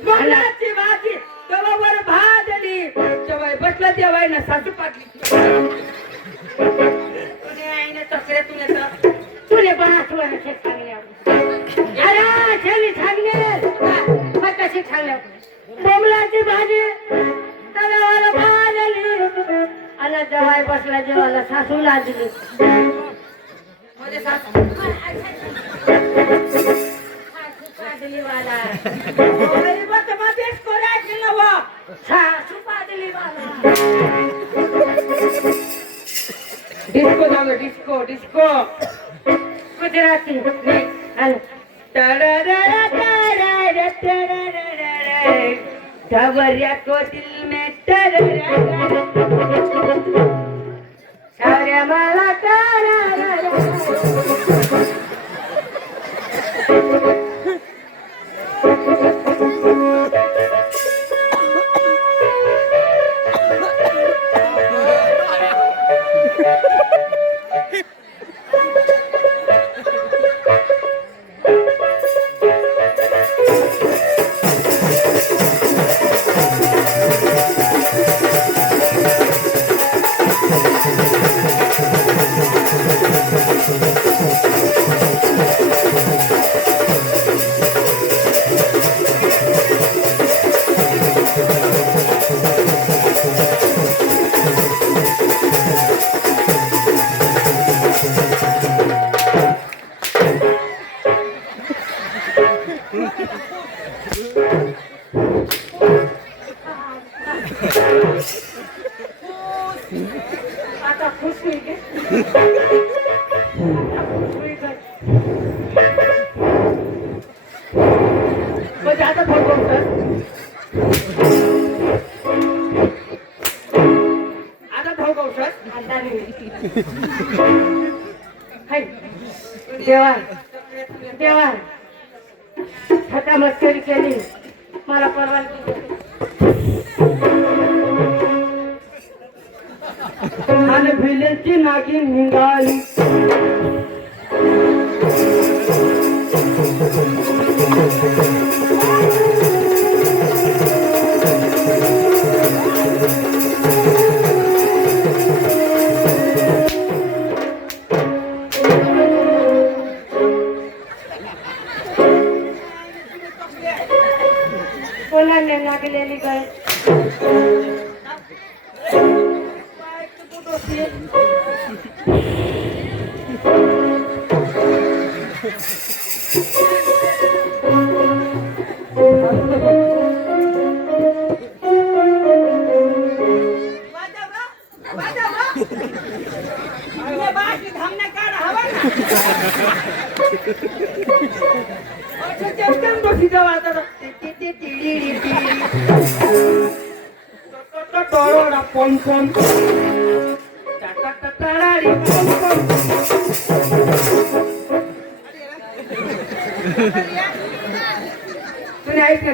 मुलाची भाजी तवावर भाजली जेव्हा बसला तेव्हा ना सासू पाटली तुने आईने तसरे तुने पण आठवण सांगले अरे छेली सांगले मग कशी सांगले मुलाची भाजी तवावर भाजली आणि जेव्हा बसला जेव्हा सासू लाजली मध्ये सासू पादली वाला ओरे बात मध्येच करायची ना वा सासू पादली वाला डिस्को जाऊ डिस्को डिस्को गुजराती हॅलो ठवरिया को दिल में साऱ्या मला आता खुश हुई के मुझे आता था कौन सा आता था कौन सा आता नहीं हाय देवा देवा थका मस्करी केली मला परवानगी आणि भिलेची नागिन निघाली कोणाने लागलेली गाय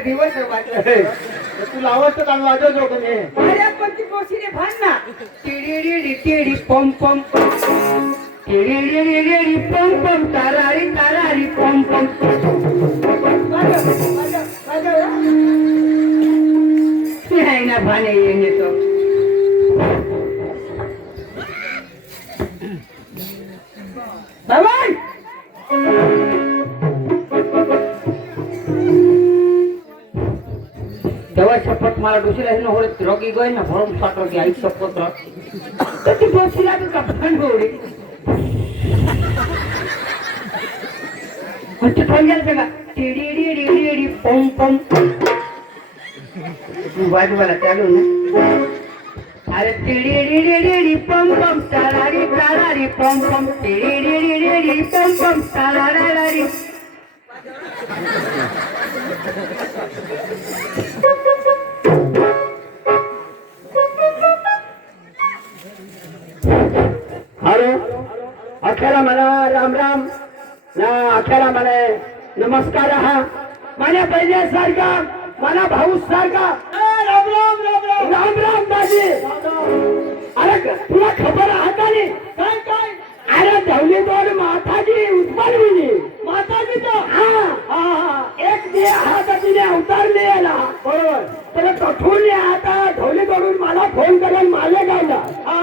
दिवस तुला आवडतं गाणं वाजवतो का मी अरे पण ती कोशीने भान ना टिडी टिडी पम पम टिडी पम पम तारारी तारारी पम पम है ना भाने येंगे तो बाबा तेव्हा शपथ मला डोशीला हे होत रोगी गय ना भरून साठ रोगी आई शपथ तर ती डोशीला बी कपडन होडी म्हणजे थांबेल सगळा टिडी पम पम बाजूला चालू ना अरे टिडी पम पम तारारी तारारी पम पम टिडी पम पम तारारी हॅलो अखेरा मला राम राम ना अखेरा मला नमस्कार हा माझ्या पहिल्यासारखा मला भाऊ सारखा राम राम राम राम राम राम दाजी अरे तुला खबर हाताने काय काय अरे धवली दोन माताजी उस्मानविनी माताजी तो हा हा एक दे हात तिने अवतार लिहिला बरोबर. त्याला कठून आता ढोली कडून मला फोन करेल माले गावला. हा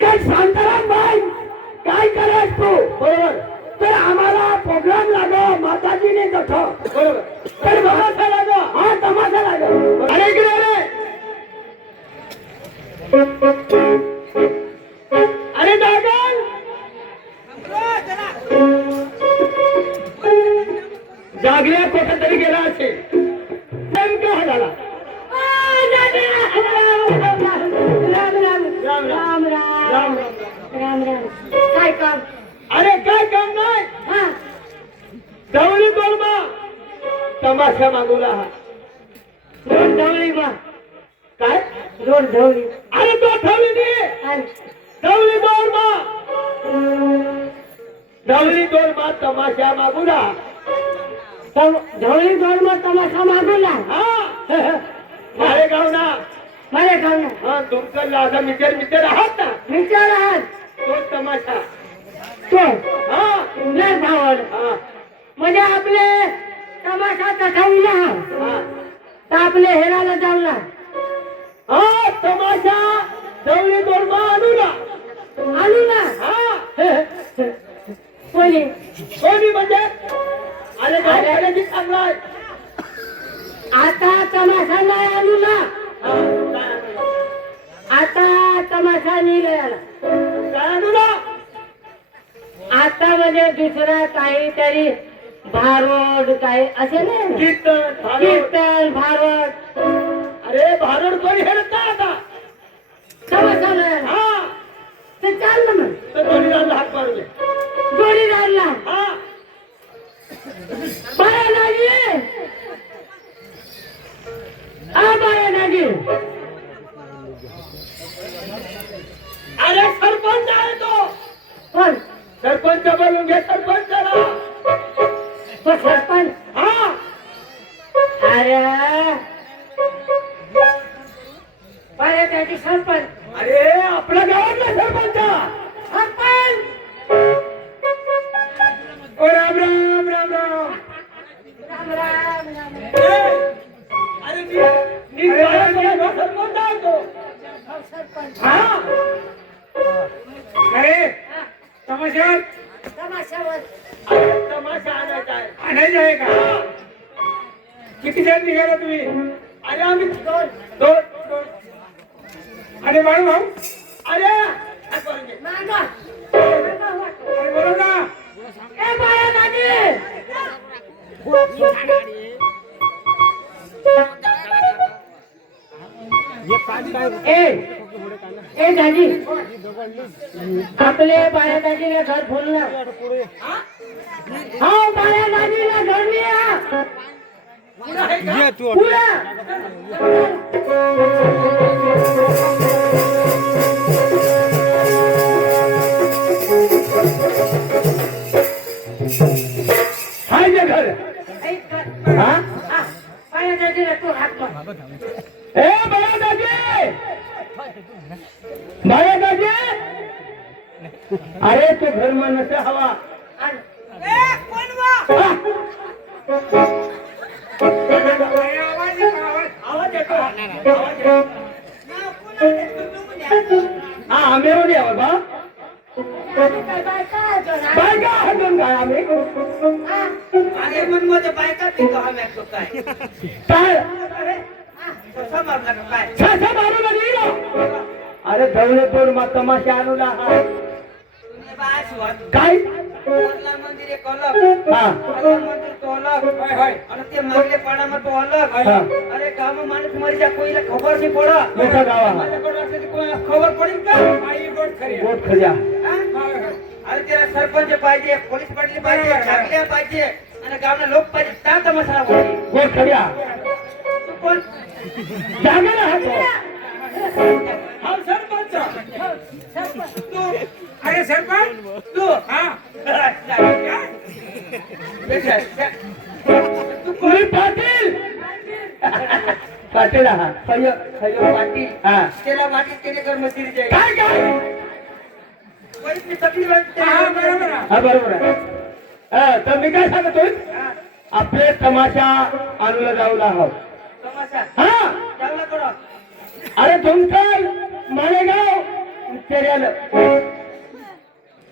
काय शांताराम भाई काय करायच तू. बरोबर. तर आम्हाला प्रोग्राम लागो माताजीने जठो. बरोबर. तर तमाशा लागो. हा तमाशा लागो. अरे इकडे रे. अरे दागल जागल्या कुठे तरी गेला असेल. नेमका हा झाला. राम राम राम राम राम. काय काम. अरे काय काम नाही. हा ढवळी तोडमा तमाशा मागवला हा. रोड ढवळी बा. काय रोड ढवळी. अरे तो ढवळी नाही ढवळी तोडमा. ढवळी तोडमा तमाशा मागवला. ढवळी दोन मग तमाशा मागवला. हा मारे गाव ना. मला काम ना. हा तुमचं लाजा मित्र आहात ना. विचार आहात तो तमाशा. तो हा लय भावड. हा म्हणजे आपले तमाशा तठवला हा तर आपले हेराला जावला. हा तमाशा ढवळी तोडमा आणूला. आणू ना. हा कोणी कोणी म्हणजे अरे गाड्याची चांगलाय. आता तमाशा नाही आणू ना. आता तमाशा निघाला. काय आणूला. आता म्हणजे दुसरा काहीतरी भारोड काही असे नाही. कीर्तन भारुड. कीर्तन भारोड. अरे भारुड कोणी हेरत नाही आता. तमाशा नाही. हा तर चाललं मग. तर दोन्ही राजा हात मारले. जोडीदारला हा बाया नागी. बाया नागी. अरे सरपंच आहे तो. कोण सरपंच बोलून घे सरपंचाला. तो सरपंच. हा अरे बाया त्याची सरपंच. अरे आपल्या गावातला सरपंच. सरपंच. ओ राम राम राम राम. राम राम राम. अरे नी सरपंच आहे तो. सरपंच. हा अरे तमाशा तमाशावर अरे तमाशा आणायचा आहे. आणायचं आहे का. किती जण निघाला तुम्ही. अरे आम्ही दोन. दोन. अरे बाळू भाऊ. अरे हात मारून घे. मागा. अरे बोला ना. ए बाया नागी. ए दाजी आपले बाया दाजीला घर फोडलं. हा बाया दाजीला घर लिया. पुढं. हाय जे घर. ऐक कर. हा हा, बाया दाजीला तू हात मार. ए बाया दाजी. बाया दाजी. अरे तो घर में नसे हवा. आण. हा. आवाज येतो, आवाज. आवाज येतो. आवाज येतो. हा आम्ही रोडी आहोत बा. काय बायका आहे तो ना. बायका हातून काय आम्ही हा. अरे मन मध्ये बायका पितो हा मॅचो काय काय कसा मारला का काय छाछा मारू लागली. अरे धवळे तोड मा तमाशा आणूला. तुने बास होत काय कोरला मंदिर एक अलग हा अलग मंदिर तो अलग होय, होय. અને તે માગલે પાડામાં તો અલગ હા. અરે ગામમાં માણસ મરી જાય કોઈને ખબર નહીં પડે મોટા ગાવા. તમારે કોઈ વાગશે તો કોઈ ખબર પડી ને કાં? आई गोट खरी आहे. बोट खऱ्या. હા? होय, होय. अरे त्याला सरपंच पाहिजे पोलीस पाटील पाहिजे ठाकल्या पाहिजे आणि गावना लोक पाहिजे त्या तमाशा होती बोट खऱ्या. तू कोण जागेला हातो. हा सरपंच. तू अरे सरपंच. तू हा. तू कोण मी पाटील. पाटील हा सय्य सय्य पाटील हा त्याला वाटी त्याने कर मस्ती जाईल काय काय पैसे तकलीफ वाटते हा, बरोबर आहे. हा बरोबर आहे. हा, तर मी काय सांगतोय आपले तमाशा आणूला जाऊला आहोत. वासा हा चांगला करो अरे तुमचं मालेगाव चर्याला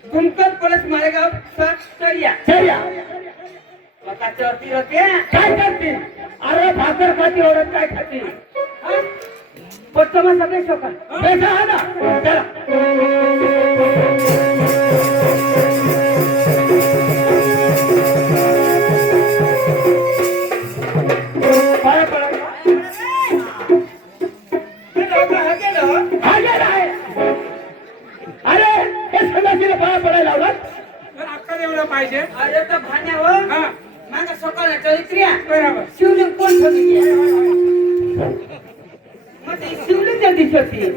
कुंकल पोलीस मालेगाव सरिया चर्या बका चौथी होते काय करतील अरे भाकर खाती ओढत काय खाती पोटमा सगळे शोका बेटा हा ना चला पाया पडा हा गेला आहे अरे हे सणाजीला पाया पडायला लावलात तर अक्कल एवढं पाहिजे अरे तर भाण्या हो हा मागा सकाळ चरित्र्या बरोबर शिवलिंग कोण ठेवली मग ते शिवलिंग दिसती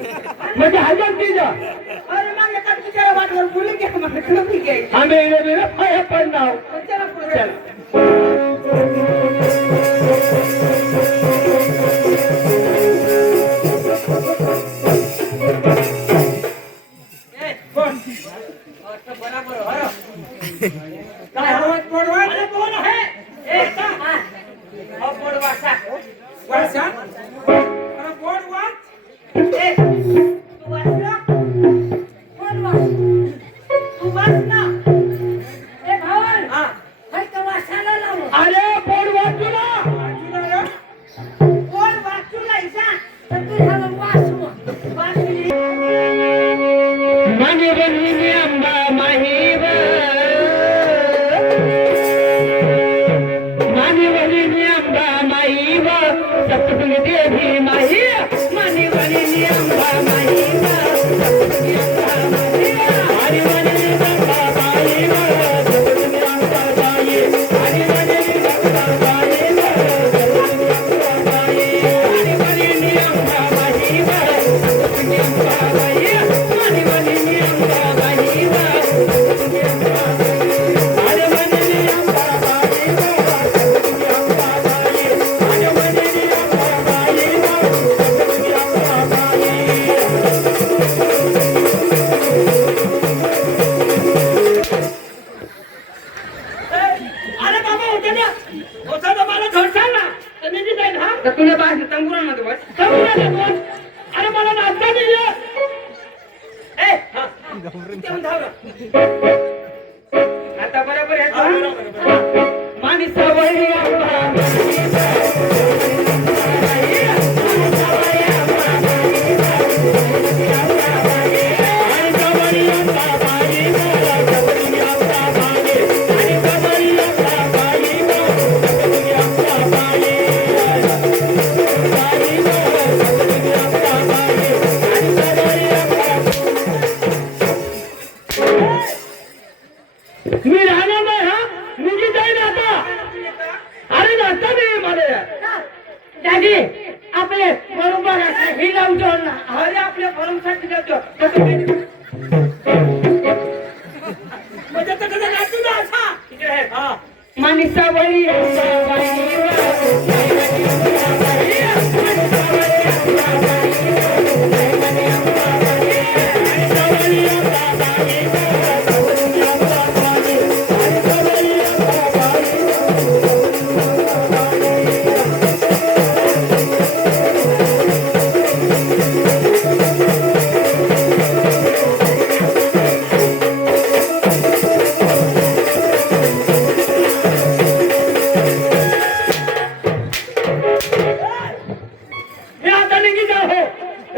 म्हणजे हजार तीज अरे मागे का तुझ्या वाटवर बोलली की मला ठेवली घ्यायची आम्ही येणे पाया पडणार चला पुढे चला कोण बराबर हो काय हवं पोडवा अरे कोण आहे ए का हो बोल वासा वर्षा अरे पोड वाच ए तू वाचला कोण वाच तू वाच ना ए भावन हा हाय का वाचायला लावू अरे पोट वाचूला वाचूला रे कोण वाचूला इसा तर तू झालं वाचू वाचली माने बहिणी अंबा माहीव माने बहिणी अंबा माहीव सप्तपुरी देवी माही माने बहिणी अंबा माहीव सप्तपुरी अंबा माही हरी माने अंबा माहीव सप्तपुरी अंबा माही हरी माने अंबा माहीव सप्तपुरी अंबा माही हरी माने अंबा माहीव सप्तपुरी अंबा माही माने बहिणी अंबा माहीव सप्तपुरी अंबा माही हरी माने अंबा माहीव सप्तपुरी अंबा माही हरी माने अंबा माहीव सप्तपुरी अंबा माही अरे बाबा होते ना होता तर मला धडसाल ना तर मी तिथे ना तर तुला बाहेर तंगुरामध्ये बस तरुणाला बोल. अरे मला नाचता नाही येत. ए हा इथे येऊन धाव ना. आता बरोबर आहे मानी सवयी अंबा मी राहणार नाही हा मुली जाईन आता अरे नाचता नाही मला दादी आपले बरोबर असं हे लावतो ना अरे आपल्या भरमसाठी जातो म्हणजे तर कसा नाचू ना असा तिकडे आहे हा मानी सवयी हे आता निघी जा हो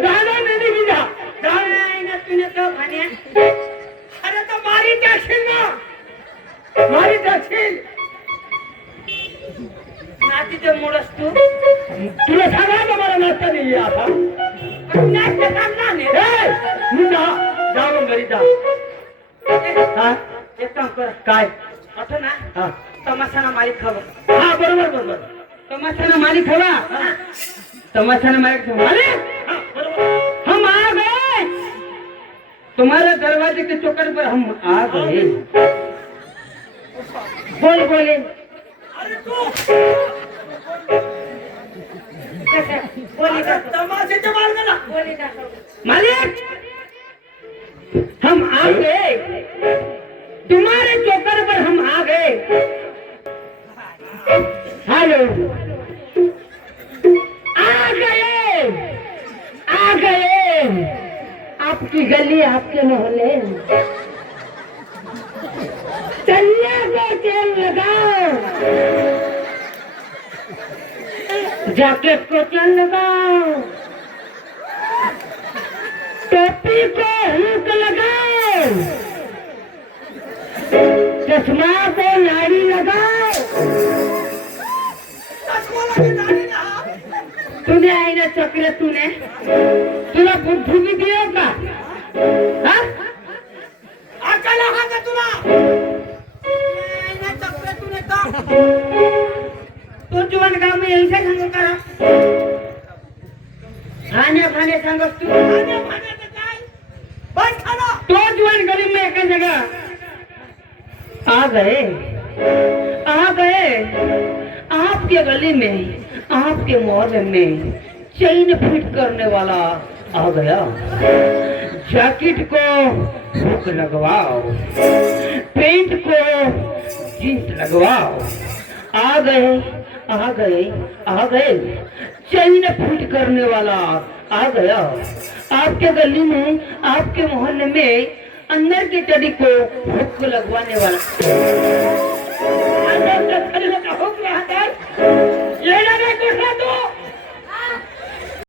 राहणार नाही निघी जा नाही ना तुने तो भाण्या अरे तर मारी टाकशील ना मारी टाकशील नातीचं मोडस तू तुला सांगा ना मला नाचता नाही ये आता नाचतं काम नाही ए, मी जा मग घरी जा हा एक काम कर काय असं ना हा तमाशाना मालिक खबर हा बरोबर बरोबर तमाशाना मालिक हवा तमाशाना मालिक हवा अरे हा बरोबर हम आ गए तुम्हारे दरवाजे के चौकट पर हम आ गए बोल बोले बोले का तमाशेच्या मार्गाला बोले का मालिक हम आ गए तुम्हारे चौकर पर हम आ गए हेलो आपकी गली आपके मोहल्ले कन्या को तेल लगाओ, जैकेट को तेल लगाओ, टोपी को हुक लगाओ, चश्मा को नाड़ी लगाओ। तूने आई ना चक्र, तूने तुला बुद्धी भी दियो का? हाँ? अक्कल आहे का तुला तो जीवन गाव में यही से सांगू करा खाने सांगस तू खाण्याचं काय बस खाना तो जीवन गली में एक जगह आ गए आपके गली में, आपके मोहल्ले में चेन फिट करने वाला आ गया। जैकेट को हुक लगवाओ, पेंट को जींस लगवाओ। आ गए चेन फिट करने वाला आ गया। आपके गली में, आपके मोहल्ले में अंदर की चड्डी को हुक लगवाने वाला। अंदर तक खड़े होकर हुक लगाता है। ये लगा तो